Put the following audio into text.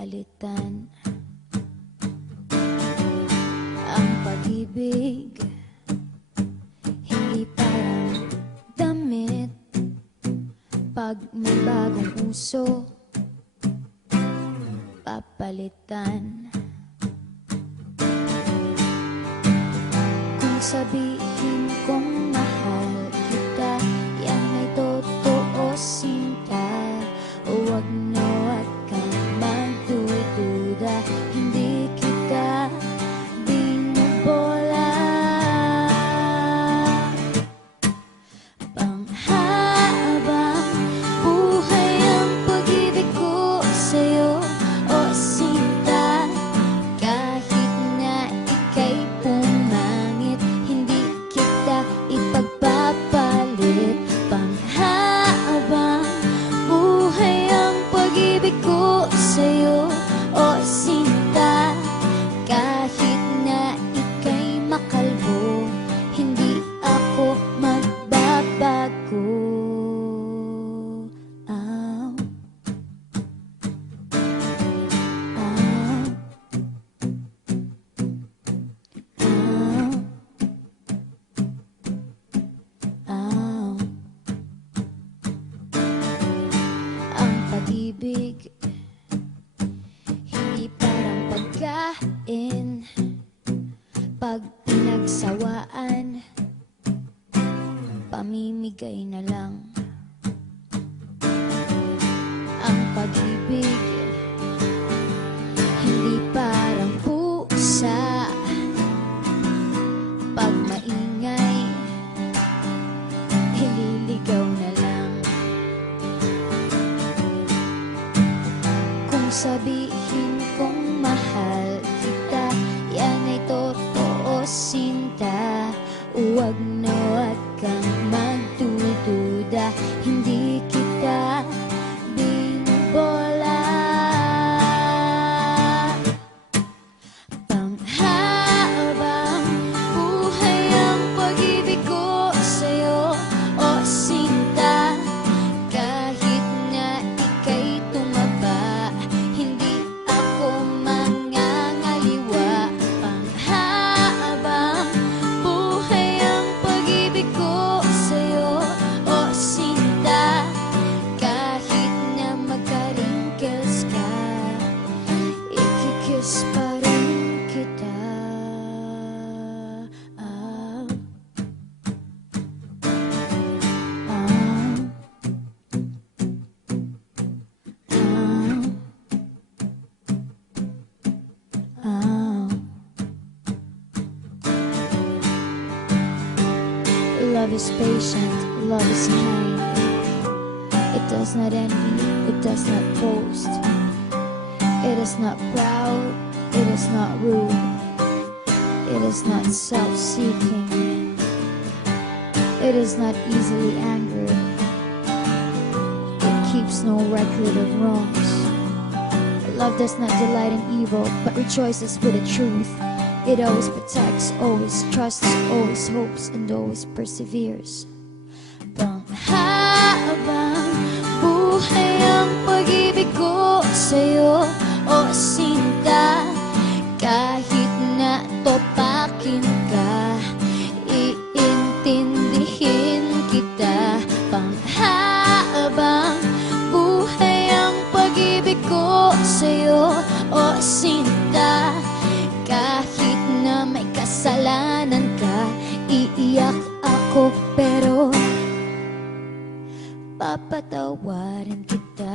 papalitan ang pag-ibig. Hindi parang damit pag may bagong uso, papalitan. Kung sabihin kong mahal kita, yan ay totoo, sinta. Huwag na wag kang magdududa, hindi kita binubola. Panghabang buhay ang pag-ibig ko sa'yo, o sinta. Kahit na ika'y pumangit, hindi kita ipagpapalit. Panghabang buhay ang pag-ibig ko sa'yo, o sinta. Kahit na ika'y makalbo, hindi ako magbabago. Ow. Ow. Ow. Ow. Ang pag-ibig hindi parang pagkain, pag pinagsawaan, pamimigay na lang. Ang pag-ibig hindi parang pusa, pag maingay, ililigaw na lang. Kung sabihin kong mahal kita, yan ay totoo, sinta. Huwag na wag kang magdududa, hindi kita binubola. Panghabang buhay ang pag-ibig ko sa'yo, o sinta. Kahit na ika'y tumaba, hindi ako mangangaliwa. Panghabang buhay ang pag-ibig ko sa'yo, o sinta. Kahit na magka-wrinkles ka, ikikiss pa rin kita. Ah. Ah. Ah. Love is patient, love is kind. It does not envy, it does not boast. It is not proud, it is not rude. It is not self-seeking. It is not easily angered. It keeps no record of wrongs. Love does not delight in evil, but rejoices with the truth. It always protects, always trusts, always hopes, and always perseveres. Panghabang buhay ang pag-ibig ko sa'yo, o sinta. Kahit na topakin ka, iintindihin kita. Panghabang buhay ang pag-ibig ko sa'yo, o sinta. Kahit na may kasalanan ka, iiyak ako pero papatawarin kita.